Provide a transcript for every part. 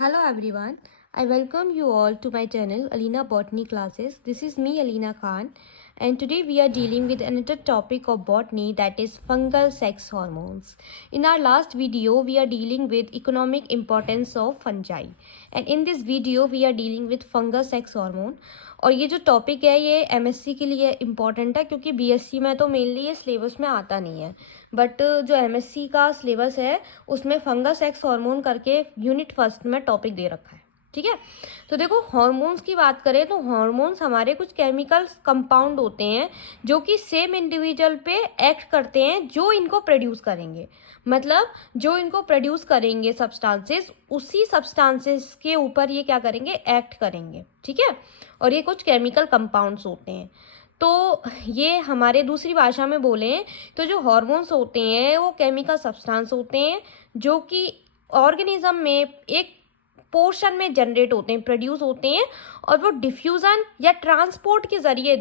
Hello everyone, I welcome you all to my channel Alina Botany Classes. This is me Alina Khan and today we are dealing with another topic of botany, that is fungal sex hormones. In our last video we are dealing with economic importance of fungi and in this video we are dealing with fungal sex hormone. और ये जो topic है ये MSc के लिए important है क्योंकि BSc में तो मेनली ये सिलेबस में आता नहीं है, बट जो एमएससी का सिलेबस है उसमें फंगल सेक्स हार्मोन करके यूनिट फर्स्ट में टॉपिक दे रखा है। ठीक है, तो देखो हार्मोन्स की बात करें तो हार्मोन्स हमारे कुछ केमिकल कंपाउंड होते हैं जो कि सेम इंडिविजुअल पे एक्ट करते हैं जो इनको प्रोड्यूस करेंगे, मतलब जो इनको प्रोड्यूस करेंगे सब्सटेंसेस, उसी सब्सटेंसेस के ऊपर ये क्या करेंगे, एक्ट करेंगे। ठीक है, और ये कुछ केमिकल कंपाउंड्स होते हैं। तो ये हमारे दूसरी भाषा में बोलें तो जो हार्मोन्स होते हैं वो केमिकल सब्सटेंस होते हैं जो कि ऑर्गेनिज्म में एक पोर्शन में जनरेट होते हैं, प्रोड्यूस होते हैं और वो डिफ्यूजन या ट्रांसपोर्ट के जरिए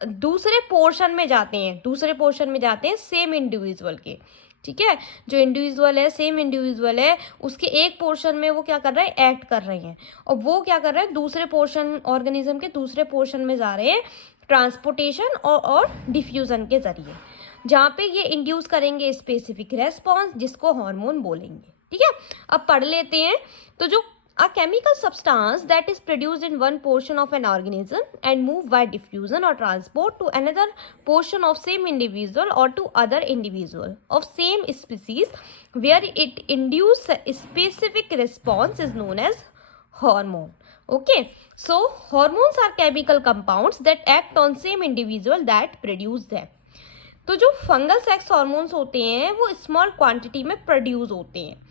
दूसरे पोर्शन में जाते हैं सेम इंडिविजुअल के। ठीक है, जो इंडिविजुअल है, सेम इंडिविजुअल है, उसके एक पोर्शन में वो क्या कर रहे हैं, एक्ट कर रहे हैं, और वो क्या कर रहे हैं, दूसरे पोर्शन, ऑर्गेनिज्म के दूसरे पोर्शन में जा रहे हैं ट्रांसपोर्टेशन और डिफ्यूजन के जरिए, जहाँ पे ये इंड्यूस करेंगे स्पेसिफिक रेस्पॉन्स जिसको हार्मोन बोलेंगे। ठीक है, अब पढ़ लेते हैं। तो जो a chemical substance that is produced in one portion of an organism and moved by diffusion or transport to another portion of same individual or to other individual of same species where it induce a specific response is known as hormone. Okay, so hormones are chemical compounds that act on same individual that produce them. तो जो fungal sex hormones होते हैं वो small quantity में produce होते हैं।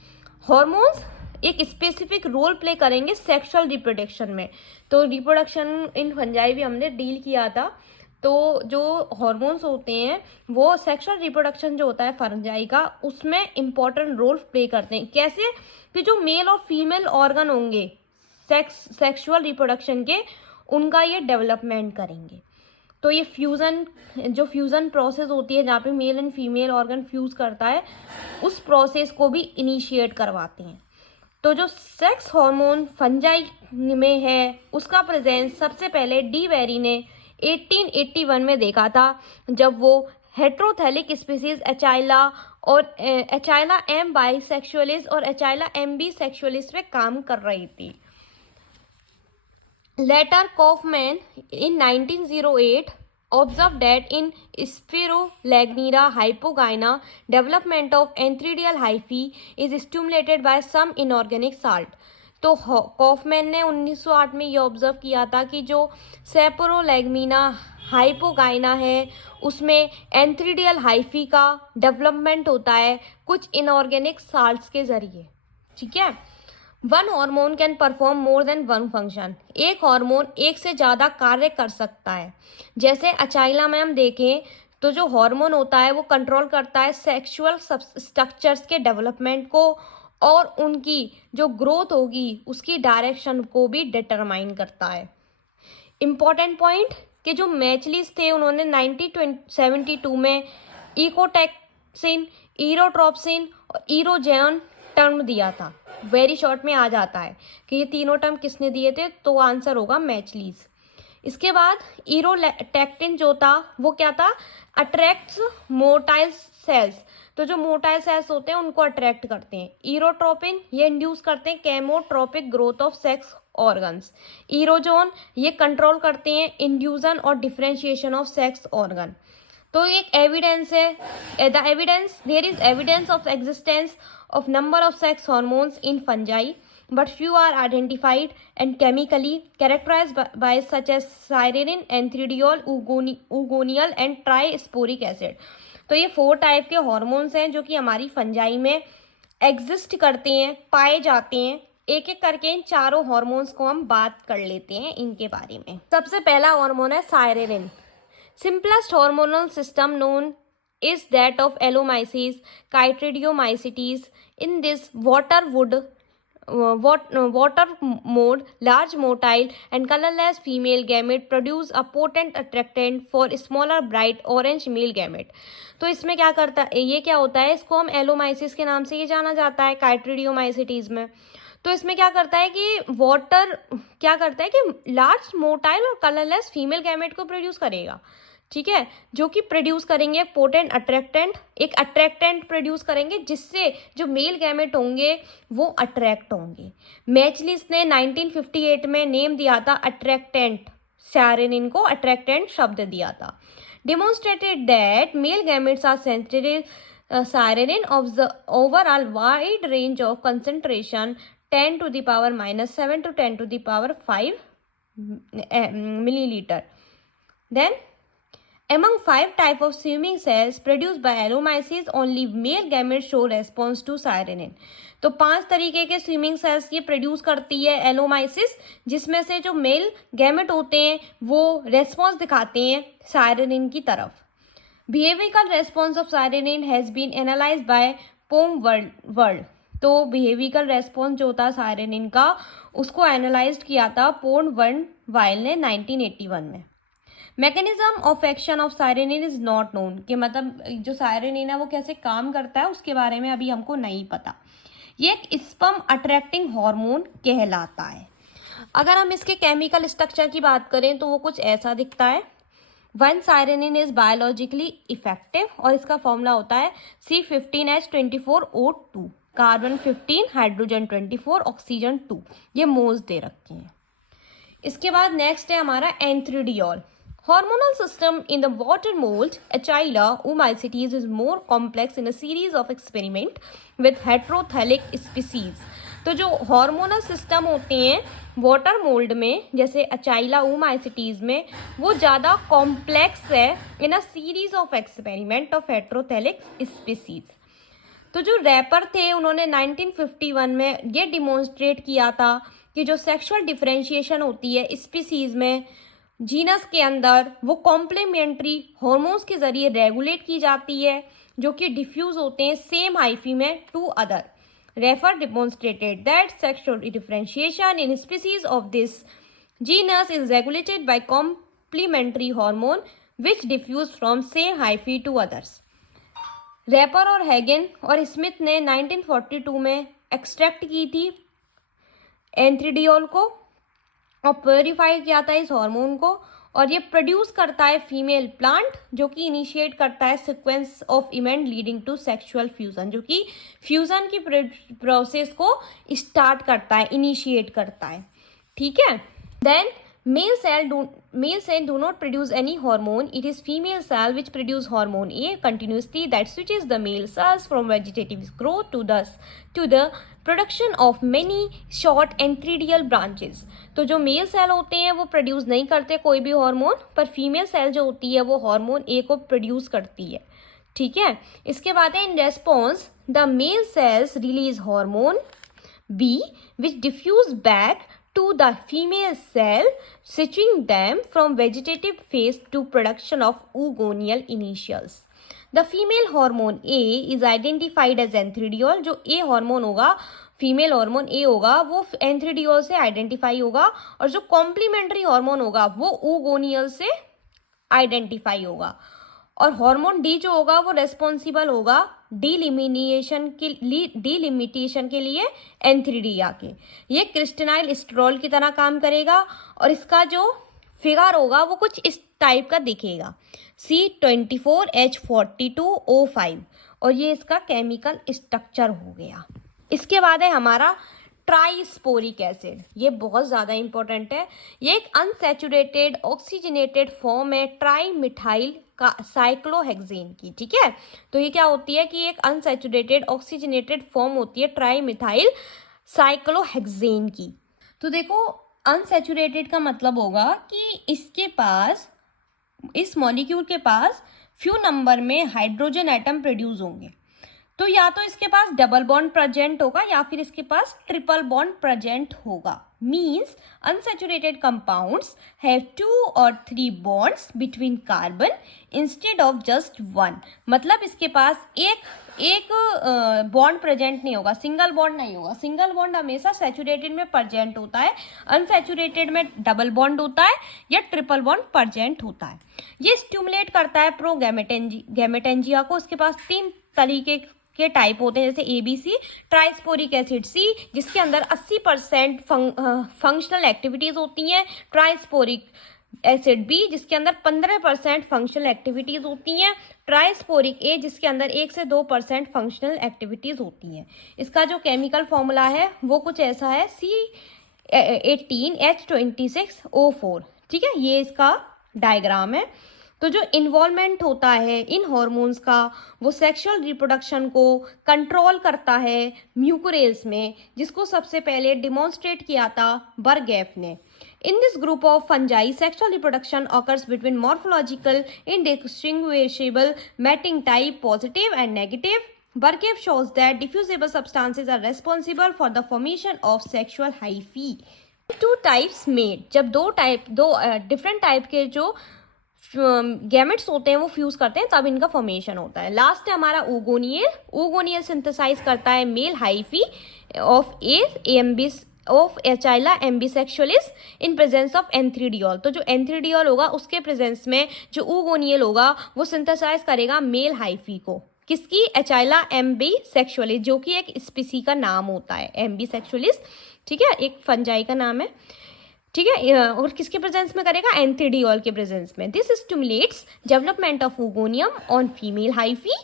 Hormones एक specific role play करेंगे सेक्सुअल रिप्रोडक्शन में। तो रिप्रोडक्शन इन फंजाई भी हमने डील किया था। तो जो हॉर्मोन्स होते हैं वो सेक्सुअल रिप्रोडक्शन जो होता है फंजाई का, उसमें इम्पॉर्टेंट रोल प्ले करते हैं। कैसे कि जो मेल और फीमेल ऑर्गन होंगे सेक्सुअल रिप्रोडक्शन के, उनका ये डेवलपमेंट करेंगे। तो ये फ्यूज़न प्रोसेस होती है जहाँ पे male and female organ fuse करता है, उस प्रोसेस को भी इनिशिएट करवाते हैं। तो जो सेक्स हार्मोन फंजाई में है उसका प्रेजेंस सबसे पहले डी वेरी ने 1881 में देखा था, जब वो हेट्रोथैलिक स्पीसीज एचाइला और एचाइला एम बाइसेक्सुअलिस और एचाइला एम बी सेक्सुअलिस पे काम कर रही थी। Later, Kaufman in 1908 observed that in Spirulagneira hypogyna, development of enthedial hyphae is stimulated by some inorganic salt. तो कॉफमैन ने 1908 में ये ऑब्जर्व किया था कि जो सेपोरोलैग्मीना हाइपोगाइना है उसमें एंथ्रीडियल हाइफी का डेवलपमेंट होता है कुछ इनऑर्गेनिक साल्ट्स के जरिए। ठीक है, one hormone can perform more than one function. एक हार्मोन एक से ज़्यादा कार्य कर सकता है। जैसे अचाइला में हम देखें तो जो हार्मोन होता है वो कंट्रोल करता है सेक्सुअल स्ट्रक्चर्स के डेवलपमेंट को और उनकी जो ग्रोथ होगी उसकी डायरेक्शन को भी डिटरमाइन करता है। इम्पॉर्टेंट पॉइंट कि जो मैचलिस थे उन्होंने 1972 में इकोटेक्सिन, ईरोट्रोप्सिन और ईरोजेन टर्म दिया था। वेरी शॉर्ट में आ जाता है कि ये तीनों टर्म किसने दिए थे, तो आंसर होगा मैचलीज। इसके बाद ईरोटेक्टिन जो था वो क्या था, अट्रैक्ट्स मोटाइल सेल्स। तो जो मोटाइल सेल्स होते हैं उनको अट्रैक्ट करते हैं। ईरोट्रोपिन ये इंड्यूस करते हैं केमोट्रोपिक ग्रोथ ऑफ सेक्स ऑर्गन्स। ईरोजोन ये कंट्रोल करते हैं इंड्यूजन और डिफरेंशिएशन ऑफ सेक्स ऑर्गन। तो एक एविडेंस है, the evidence, there is evidence of existence of number of sex hormones in fungi, but few are identified and chemically characterized by such as styrene, anthridiol, ugonial and trisporic acid. तो ये 4 type के hormones हैं जो कि हमारी fungi में exist करते हैं, पाए जाते हैं। एक एक करके इन चारों हॉर्मोन्स को हम बात कर लेते हैं इनके बारे में। सबसे पहला हार्मोन है सायरेनिन। Simplest hormonal system known is that of Allomyces, Chytridiomycetes. In this water mode, large motile and colorless female gamete produce a potent attractant for smaller bright orange male gamete. तो इसमें क्या करता है, ये क्या होता है, इसको हम एलोमाइसिस के नाम से ये जाना जाता है काइट्रिडियोमाइसिटीज में। तो इसमें क्या करता है कि वाटर क्या करता है कि लार्ज मोटाइल और कलरलेस फीमेल गैमेट को प्रोड्यूस करेगा, ठीक है, जो कि प्रोड्यूस करेंगे पोटेंट अट्रैक्टेंट, एक अट्रैक्टेंट प्रोड्यूस करेंगे जिससे जो मेल गैमेट होंगे वो अट्रैक्ट होंगे। मैचलिस ने 1958 में नेम दिया था अट्रैक्टेंट, सैरेनिन को अट्रैक्टेंट शब्द दिया था। Demonstrated that male gametes are sensitive sirene of the overall wide range of concentration 10 to the power minus 7 to 10 to the power 5 milliliter. Then among 5 types of swimming cells produced by allomyces, only male gametes show response to sirene. तो 5 तरीके के swimming sales ये produce करती है एलोमाइसिस, जिसमें से जो male gamete होते हैं वो रेस्पॉन्स दिखाते हैं सायरेनिन की तरफ। Behavioral response of sirenin has been analyzed by Pommerville. तो behavioral response जो होता है सायरेनिन का उसको एनालाइज किया था पोम वर्ल्ड ने 1981 में। Mechanism of action of sirenin is not known, कि मतलब जो सायरेनिन है वो कैसे काम करता है उसके बारे में अभी हमको नहीं पता। ये एक स्पर्म अट्रैक्टिंग हार्मोन कहलाता है। अगर हम इसके केमिकल स्ट्रक्चर की बात करें तो वो कुछ ऐसा दिखता है। 1 सायरेनिन इज बायोलॉजिकली इफेक्टिव और इसका फॉर्मूला होता है C15H24O2, कार्बन 15, हाइड्रोजन 24, ऑक्सीजन 2। ये मोल्स दे रखे हैं। इसके बाद नेक्स्ट है हमारा एंथ्रीडियोल। Hormonal system in the water mold Achila oomycetes is more complex in a series of experiment with heterothallic species. तो जो हार्मोनल सिस्टम होते हैं वाटर मोल्ड में जैसे अचाइला ओमाइसिटीज में वो ज़्यादा कॉम्प्लेक्स है in a series of experiment of heterothallic species. तो जो रैपर थे उन्होंने 1951 में ये डिमॉन्स्ट्रेट किया था कि जो सेक्सुअल डिफरेंशिएशन होती है स्पीसीज में जीनस के अंदर वो कॉम्प्लीमेंट्री हॉर्मोन्स के जरिए रेगुलेट की जाती है जो कि डिफ्यूज होते हैं सेम हाइफी में to other. Refer demonstrated that sexual differentiation in species of this genus is regulated by complementary hormone which diffuse from same hyphae to others. रेपर और हैगन और स्मिथ ने 1942 में एक्सट्रैक्ट की थी एंथ्रीडियोल को और प्योरीफाई किया था इस हार्मोन को, और ये प्रोड्यूस करता है फीमेल प्लांट जो कि इनिशिएट करता है sequence of event leading to sexual fusion, जो कि फ्यूजन की प्रोसेस को स्टार्ट करता है, इनिशिएट करता है, ठीक है। Then male cell do not produce any hormone. It is female cell which produce hormone A continuously that switches the male cells from vegetative growth to the production of many short entheridial branches. तो जो mail cell होते हैं वो produce नहीं करते कोई भी hormone, पर फीमेल सेल जो होती है वो हार्मोन ए को प्रोड्यूस करती है, ठीक है। इसके बाद है in response the male cells release hormone B which diffuse back to the female cell, switching them from vegetative phase to production of oogonial initials. The female hormone A is identified as एंथ्रीडियोल। जो A hormone होगा female hormone A होगा वो एंथ्रीडियोल से identify होगा, और जो complementary hormone होगा वो ओगोनियल से आइडेंटिफाई होगा, और हार्मोन डी जो होगा वो रेस्पॉन्सिबल होगा डीलिमिटेशन के लिए एंथ्रीडिया के। ये क्रिस्टेनाइल स्ट्रोल की तरह काम करेगा और इसका जो फिगर होगा वो कुछ इस टाइप का दिखेगा C24H42O5, और ये इसका केमिकल स्ट्रक्चर हो गया। इसके बाद है हमारा ट्राइस्पोरिक एसिड। ये बहुत ज़्यादा इंपॉर्टेंट है। ये एक अनसैचुरेटेड ऑक्सीजनेटेड फॉर्म है ट्राई मिथाइल का साइक्लोहेक्सेन की, ठीक है। तो ये क्या होती है कि एक अनसैचुरेटेड ऑक्सीजनेटेड फॉर्म होती है ट्राई मिथाइल साइक्लोहेक्सेन की। तो देखो अनसैचुरेटेड का मतलब होगा कि इसके पास इस मॉलिक्यूल के पास फ्यू नंबर में हाइड्रोजन एटम प्रोड्यूस होंगे। तो या तो इसके पास डबल बॉन्ड प्रेजेंट होगा या फिर इसके पास ट्रिपल बॉन्ड प्रेजेंट होगा। Means unsaturated compounds have 2 or 3 bonds between carbon instead of just 1। मतलब इसके पास एक बॉन्ड प्रेजेंट नहीं होगा, सिंगल बॉन्ड नहीं होगा। सिंगल बॉन्ड हमेशा सैचुरेटेड में प्रेजेंट होता है, अनसैचुरेटेड में डबल बॉन्ड होता है या ट्रिपल बॉन्ड प्रेजेंट होता है। ये स्टिमुलेट करता है प्रोगैमेटेंजिया को। इसके पास 3 तरीके के टाइप होते हैं, जैसे ABC, ट्राइस्पोरिक एसिड C जिसके अंदर 80% फंक्शनल एक्टिविटीज होती हैं, ट्राइस्पोरिक एसिड B जिसके अंदर 15% फंक्शनल एक्टिविटीज होती हैं, ट्राइस्पोरिक A जिसके अंदर 1 से 2% फंक्शनल एक्टिविटीज होती हैं। इसका जो केमिकल फॉर्मूला है वो कुछ ऐसा है, C18H26O4। ठीक है, ये इसका डायग्राम है। तो जो इन्वॉल्वमेंट होता है इन हॉर्मोन्स का वो सेक्सुअल रिप्रोडक्शन को कंट्रोल करता है म्यूकोरेल्स में, जिसको सबसे पहले डिमॉन्स्ट्रेट किया था बर्गेफ ने। In this group of fungi, sexual reproduction occurs between morphological indistinguishable mating type positive and negative. Burkev shows that diffusible substances are responsible for the formation of sexual hyphae. Two types made. जब दो different type के जो gametes होते हैं वो fuse करते हैं तब इनका फॉर्मेशन होता है। लास्ट है हमारा ओगोनियल सिंथेसाइज करता है मेल हाइफी ऑफ एम्बिस of Achlya ambisexualis in presence of antheridiol. तो जो एंथ्रीडियोल होगा उसके प्रेजेंस में जो ओगोनियल होगा वो सिंथेसाइज करेगा मेल हाइफी को, किसकी, एचाइला एम्बिसेक्सुअलिस, जो कि एक स्पीसी का नाम होता है एम्बिसेक्सुअलिस। ठीक है, एक फंजाई का नाम है। ठीक है, और किसके प्रेजेंस में करेगा, एंथ्रीडियोल के प्रेजेंस में। This stimulates development of oogonium on female hyphae.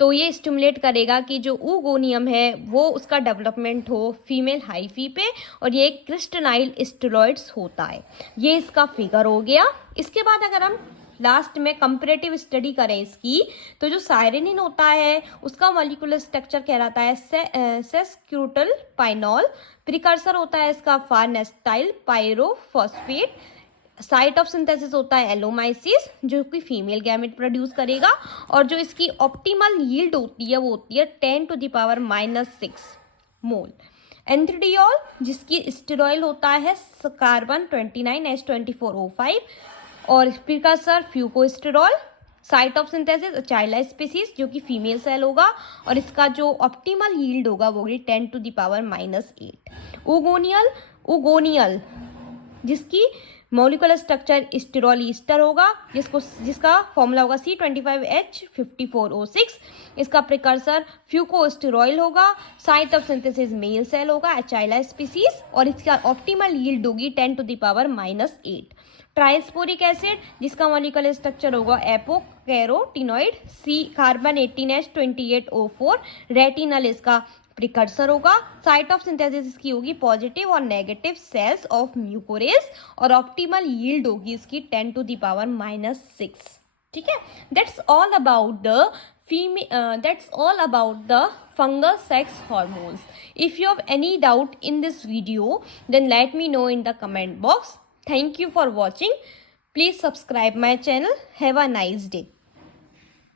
तो ये स्टिमुलेट करेगा कि जो ओगोनियम है वो उसका डेवलपमेंट हो फीमेल हाइफी पे, और ये क्रिस्टलाइन स्टेरॉइड्स होता है। ये इसका फिगर हो गया। इसके बाद अगर हम लास्ट में कंपैरेटिव स्टडी करें इसकी, तो जो साइरेनिन होता है उसका मॉलिक्यूलर स्ट्रक्चर कहलाता है सेस्क्यूटल पाइनॉल, प्रिकर्सर होता है इसका फारनेस्टाइल पायरोफॉस्फेट, साइट ऑफ सिंथेसिस होता है एलोमाइसिस जो कि फीमेल गैमेट प्रोड्यूस करेगा, और जो इसकी ऑप्टिमल यील्ड होती है वो होती है 10⁻⁻6 मोल। एंथ्रीडियोल जिसकी स्टेरॉयल होता है कार्बन 29H24O5, और precursor fucosterol, site of synthesis Achlya species जो कि फीमेल सेल होगा, और इसका जो ऑप्टिमल यील्ड होगा वो होगी 10⁻⁻8। ओगोनियल जिसकी मॉलिक्यूलर स्ट्रक्चर स्टेरॉल ईस्टर होगा, जिसका फॉर्मूला होगा C25H54O6। इसका प्रिकर्सर फ्यूकोस्टेरॉयल होगा, site of synthesis male cell होगा एचाइला स्पीसीज, और इसका ऑप्टिमल यील्ड होगी 10⁻⁻8। ट्राइस्पोरिक एसिड जिसका मॉलिक्यूलर स्ट्रक्चर होगा apocarotenoid, C carbon 18H28O4, retinal इसका प्रिकर्सर होगा, साइट ऑफ सिंथेसिस इसकी होगी पॉजिटिव और नेगेटिव सेल्स ऑफ म्यूकोरेस, और ऑप्टिमल यील्ड होगी इसकी 10⁻⁻6। ठीक है, that's all about the fungal sex hormones. If you have any doubt in this video, then let me know in the comment box. Thank you for watching. Please subscribe my channel. Have a nice day.